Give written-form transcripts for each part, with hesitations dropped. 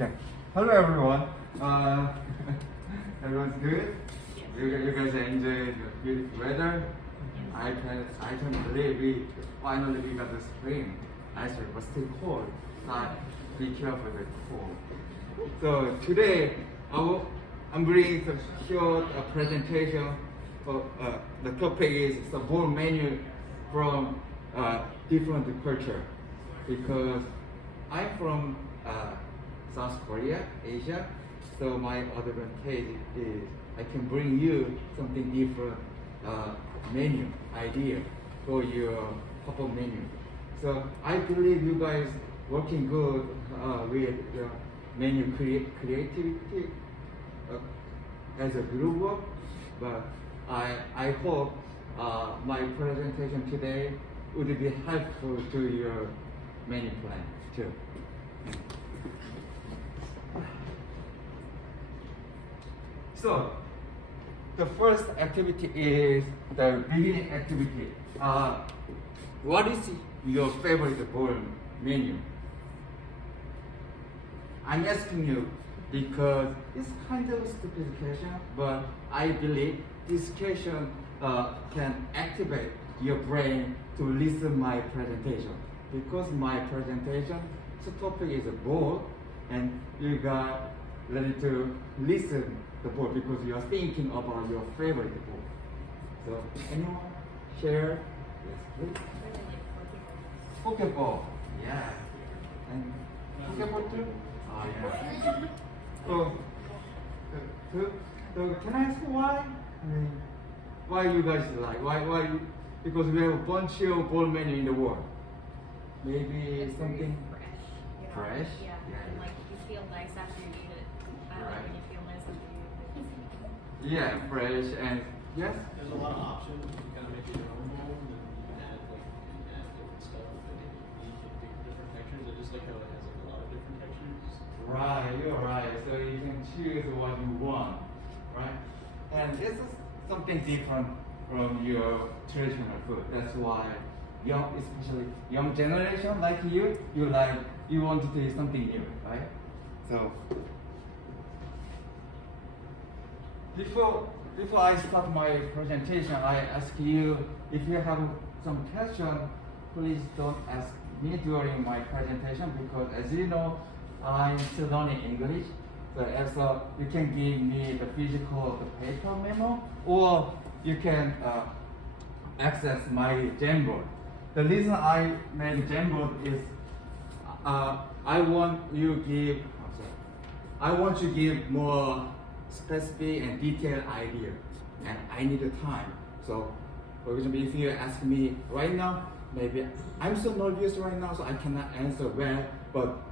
Okay. Hello everyone. Everyone's good? You guys enjoy the beautiful weather? I can't believe we finally got the spring. Actually, but still cold. So be careful with cold. So today I'm bringing some short presentation. For, the topic is the board menu from different culture, because I'm from South Korea, Asia. So my advantage is I can bring you something different menu idea for your pop-up menu. So I believe you guys working good with the menu creativity as a group work, but I hope my presentation today would be helpful to your menu plan too. So the first activity is the beginning activity. What is your favorite bowl menu? I'm asking you because it's kind of a stupid question, but I believe this question can activate your brain to listen my presentation. Because my presentation, the topic is a bowl, and you got ready to listen the bowl because you are thinking about your favorite bowl. So anyone share? Yes, please. Pokeball. Yeah. And Pokeball too? Oh yeah. So can I ask why? I mean, why you guys like? Why you, because we have a bunch of bowl menu in the world. Maybe It's something very fresh. fresh? Yeah, Yeah. and like you feel nice after you eat it. I like Right. when you feel nice after you eat it. Yeah, fresh and yes. There's a lot of options. You can kind of make it your own bowl, and then you can add different stuff, and each can pick different textures. I just like how it has like a lot of different textures. Right, you're right. So you can choose what you want, right? And this is something different from your traditional food. That's why young, especially young generation like you want to taste something new, right? So before I start my presentation, I ask you if you have some question, please don't ask me during my presentation, because as you know, I'm still learning English. So you can give me the physical paper memo, or you can access my Jamboard. The reason I made Jamboard is I want you give more specific and detailed idea, and I need the time. So, for example, if you ask me right now, maybe I'm so nervous right now, so I cannot answer well.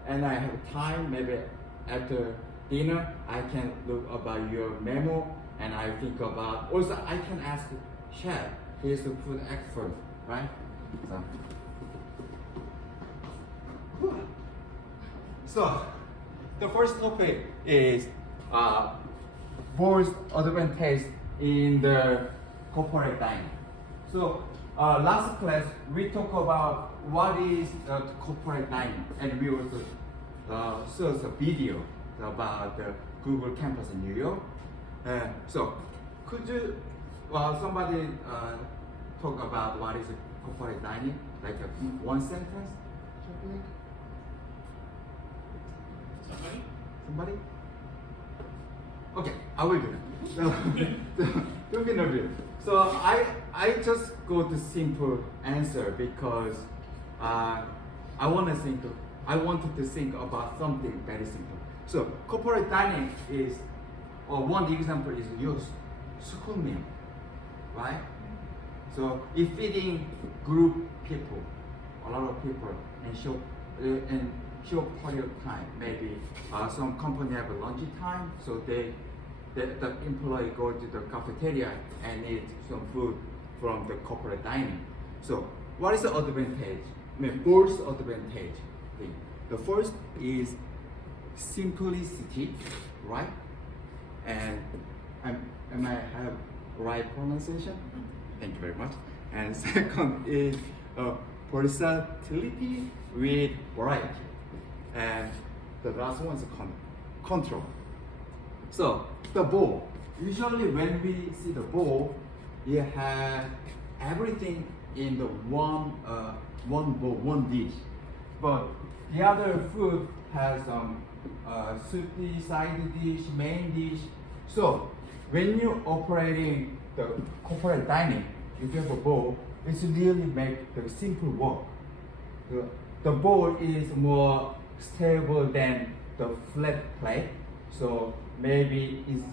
And I have time. Maybe after dinner, I can look about your memo, and I think about. Also, I can ask chef. He's the food expert, right? So the first topic is board's advantage in the corporate dining. So last class we talked about what is corporate dining, and we also saw a video about the Google campus in New York. So could you, somebody talk about what is corporate dining, like one sentence? Somebody? Okay, I will do that. So, don't be nervous. So I just go to simple answer because I wanted to think about something very simple. So corporate dining is, or one example is your school meal, right? So if feeding group people, a lot of people, and short period of time, maybe some company have a lunch time, so the employee go to the cafeteria and eat some food from the corporate dining. So what is the advantage? I mean, both advantage thing. The first is simplicity, right? And am I have right pronunciation? Thank you very much. And second is versatility with variety. And the last one is control. So the bowl. Usually when we see the bowl, it has everything in the one bowl, one dish. But the other food has some soup dish, side dish, main dish. So when you're operating the corporate dining, if you have a bowl, it's really make the simple work. The bowl is more stable than the flat plate, so maybe it's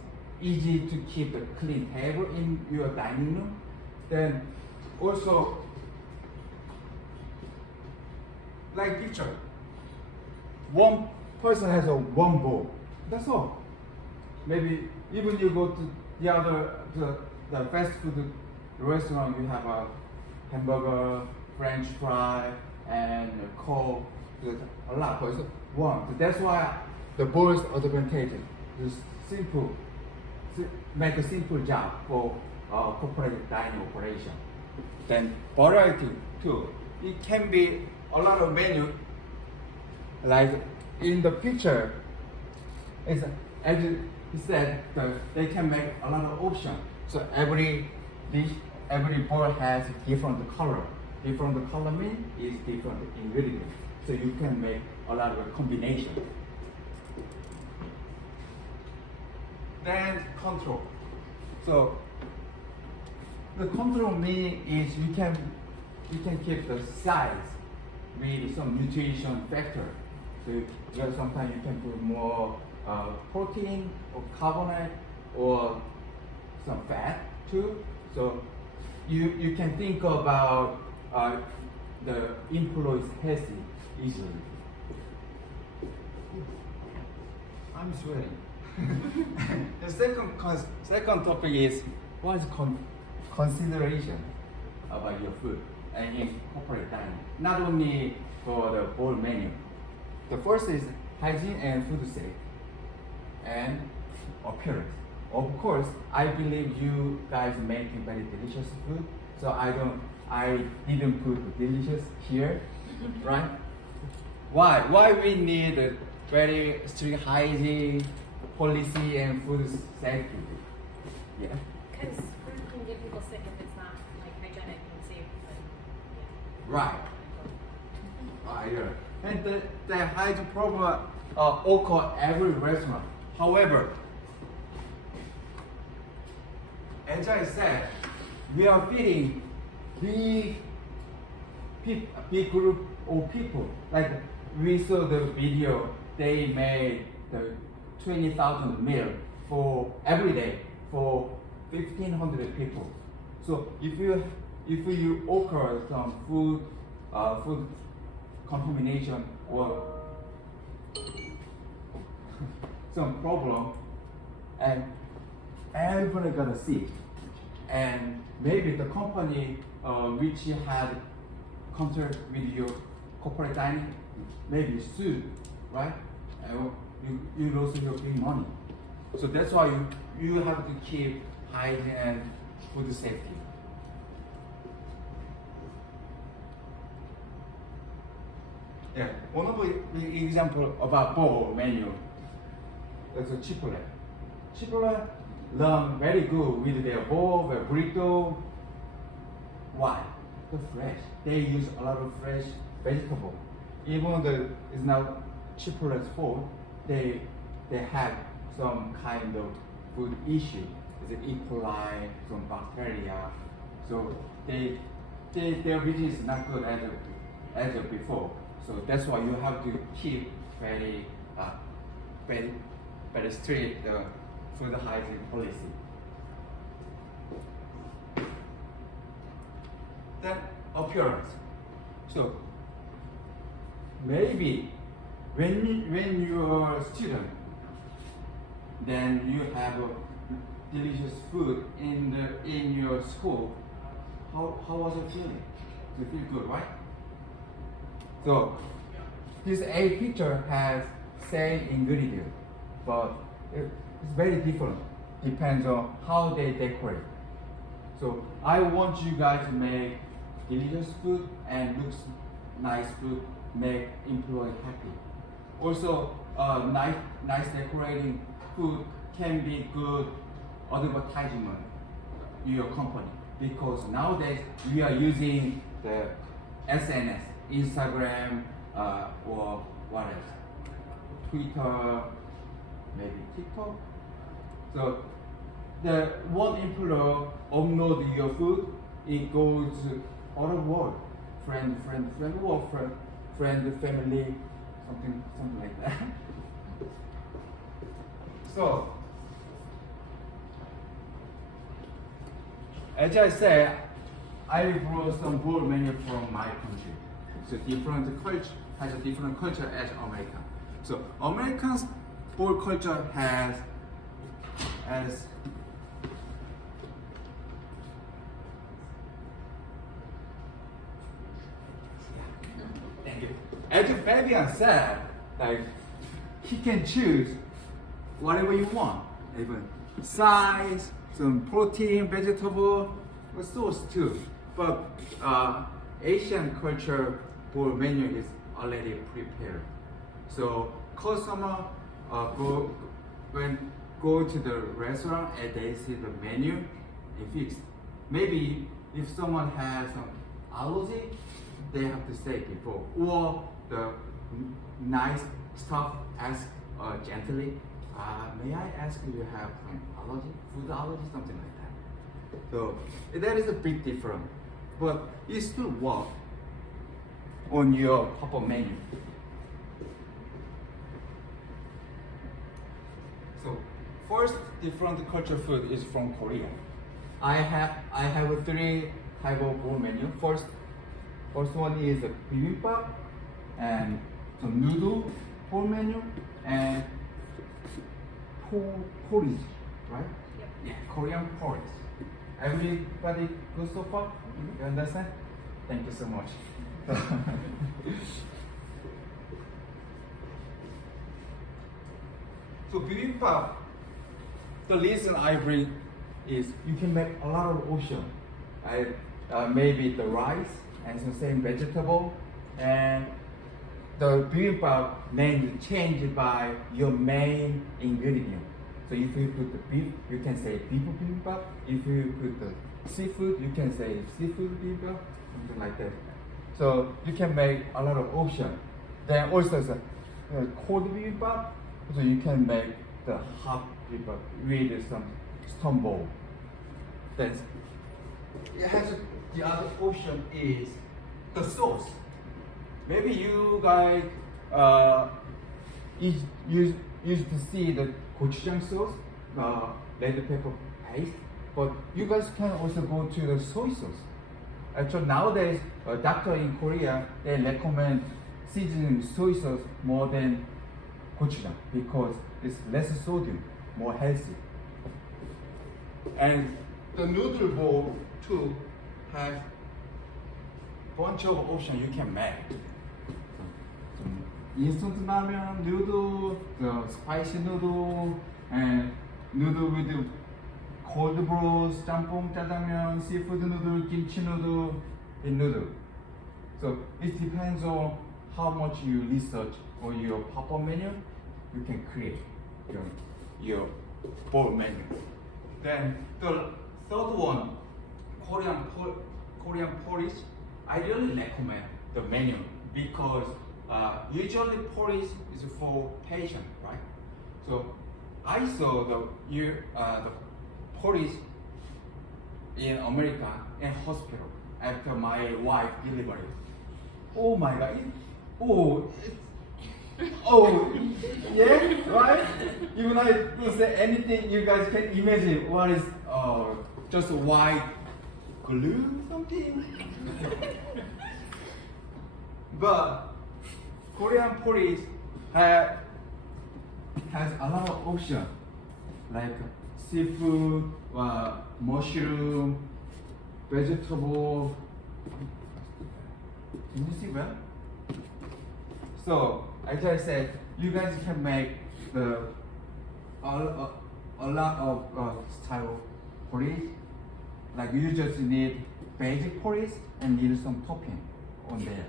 easy to keep a clean table in your dining room. Then also, like picture, one person has a one bowl. That's all. Maybe even you go to the fast food restaurant, you have a hamburger, French fry, and a Coke. There's a lot, but it's one. So that's why the bowl is advantageous. It's simple, make a simple job for corporate dining operation. Then variety too. It can be a lot of menu. Like in the picture, it's as you said, they can make a lot of options. So every dish, every bowl has different color. Different color means is different ingredient. So you can make a lot of combinations. Then control. So the control mean is you can keep the size with some nutrition factor. So sometimes you can put more protein or carbonate or some fat too. So you can think about the employees healthy easily. I'm sweating. The second topic is what is consideration about your food and in corporate dining. Not only for the bowl menu. The first is hygiene and food safety and appearance. Of course, I believe you guys making very delicious food, so I didn't put delicious here, right? Why? Why we need a very strict hygiene policy and food safety? Yeah. Because food can get people sick if it's not like hygienic and safe. But, Right. Yeah. And the hygiene problem occur every restaurant. However, as I said, we are feeding big group of people. Like we saw the video, they made the 20,000 meal for every day for 1,500 people. So if you occur some food contamination or some problem, and everybody gonna see, and maybe the company which had contract with your corporate dining, maybe sued, right? And you lose your big money. So that's why you have to keep hygiene and food safety. Yeah, one of the example about bowl menu is a Chipotle. Chipotle learn very good with their bowl, their burrito. Why? The fresh. They use a lot of fresh vegetable. Even though it's not Chipotle's fault, they have some kind of food issue. It's E. coli, some bacteria. So their business is not good as before. So that's why you have to keep very strict food hygiene policy. Then appearance. So maybe when you're a student, then you have a delicious food in your school. How was it feeling? You feel good, right? So this A picture has same ingredient, but it's very different. Depends on how they decorate. So I want you guys to make delicious food and looks nice food, make employee happy. Also, nice decorating food can be good advertisement in your company, because nowadays we are using the SNS, Instagram, or what else? Twitter, maybe TikTok. So the one employer upload your food, it goes all over the world. Friend, or friend, family, something like that. So, as I said, I brought some board menu from my country. So different culture has a different culture as America. So Americans board culture has as thank you. As Fabian said, like he can choose whatever you want, even size, some protein, vegetable, or sauce too. But Asian culture board menu is already prepared. So customer go to the restaurant and they see the menu and fixed. Maybe if someone has some allergy, they have to say before. Or the nice staff ask gently, may I ask if you have some allergy, food allergy, something like that. So that is a big difference. But it still work on your pop-up menu. So first different culture food is from Korea. I have three type of bowl menu. First one is a bibimbap and some noodle bowl menu and porridge, right? Yep. Yeah, Korean porridge. Everybody good so far? You understand? Thank you so much. So bibimbap, the reason I bring is you can make a lot of options. Maybe the rice and some same vegetable, and the bibimbap name is changed by your main ingredient. So if you put the beef, you can say beef bibimbap. If you put the seafood, you can say seafood bibimbap, something like that. So you can make a lot of options. Then also the cold bibimbap, so you can make the hot bibimbap with some stone bowl. Then it has the other option is the sauce. Maybe you guys used to see the gochujang sauce, red pepper paste, but you guys can also go to the soy sauce. Actually nowadays, a doctor in Korea, they recommend seasoning soy sauce more than gochujang because it's less sodium, more healthy. And the noodle bowl too has bunch of options you can make. Instant ramen, noodle, the spicy noodle, and noodle with the cold broth, jjampong, jjajangmyeon, seafood noodle, kimchi noodle, and noodle. So it depends on how much you research on your pop-up menu, you can create your bowl menu. Then the third one, Korean porridge. I really recommend the menu because usually porridge is for patient, right? So I saw the porridge in America in hospital after my wife delivery. Oh my God! Yeah, right? Even I don't say anything, you guys can imagine what is just white glue something. But Korean porridge has a lot of options like seafood, mushroom, vegetable. Can you see well? So as I said, you guys can make a lot of style of porridge. Like you just need basic porridge and need some topping on there.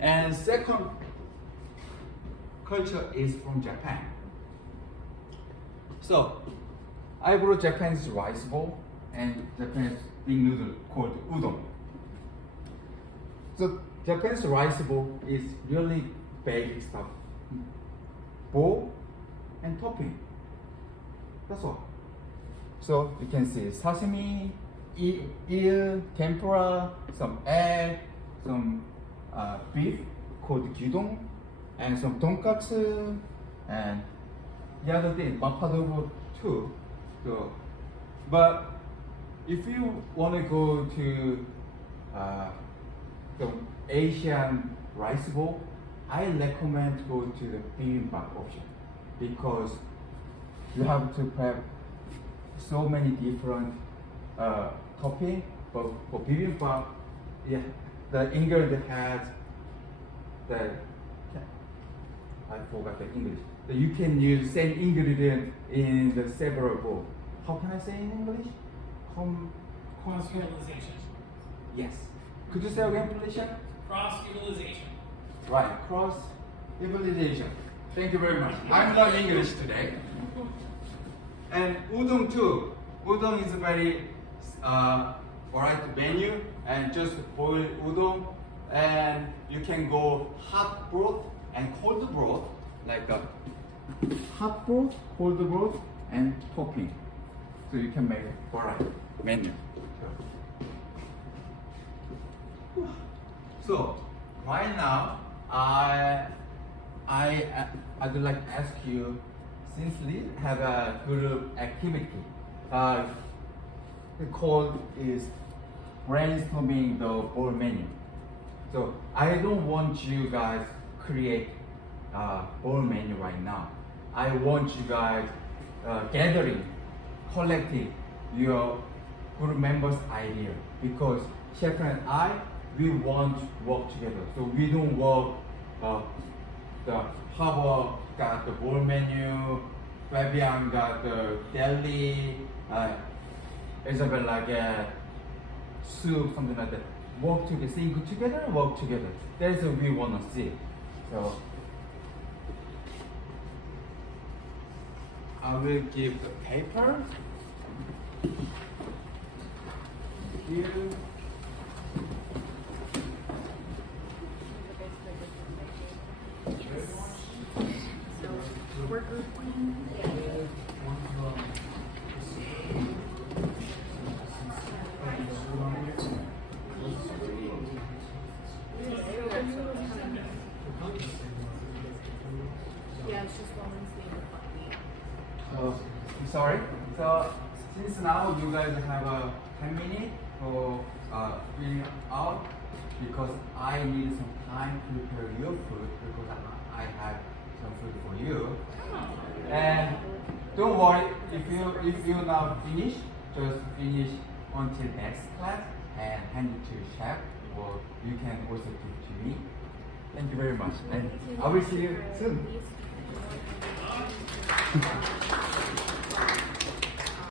And second culture is from Japan. So I brought Japanese rice bowl and Japanese big noodle called udon. So Japanese rice bowl is really basic stuff. Bowl and topping. That's all. So you can see sashimi, eel, tempura, some egg, some beef called gyudon, and some tonkatsu, and the other thing mapadobo too. So, but if you want to go to the Asian rice bowl, I recommend go to the bibimbap option because you have to prep so many different topping. But for bibimbap, yeah, the ingredient has the I forgot the English. So you can use same ingredient in the several bowl. How can I say in English? Cross-utilization. Yes. Could you say again, please? Cross-utilization. Right, cross utilization. Thank you very much. I'm learning English today. And udon too. Udon is a very variety menu, and just boil udon, and you can go hot broth and cold broth, like a hot broth, cold broth, and topping. So you can make a variety menu. So right now, I'd like to ask you, since we have a group activity, the call is brainstorming the bowl menu. So I don't want you guys create a bowl menu right now. I want you guys gathering, collecting your group members' idea, because Chef and I, we want to work together. So we don't work the Harbor got the bowl menu, Fabian got the deli, Isabella got soup, something like that. Work together, sing together, work together. That's what we want to see. So I will give the paper here. We're group plan. Yeah, it's just Roman's name with Buckley. So, I'm sorry. So, since now you guys have a 10 minutes for filling out, because I need some time to prepare your food, because I have some food for you. And don't worry, if you now finish, just finish until next class and hand it to chef, or you can also give to me. Thank you very much, and I will see you soon.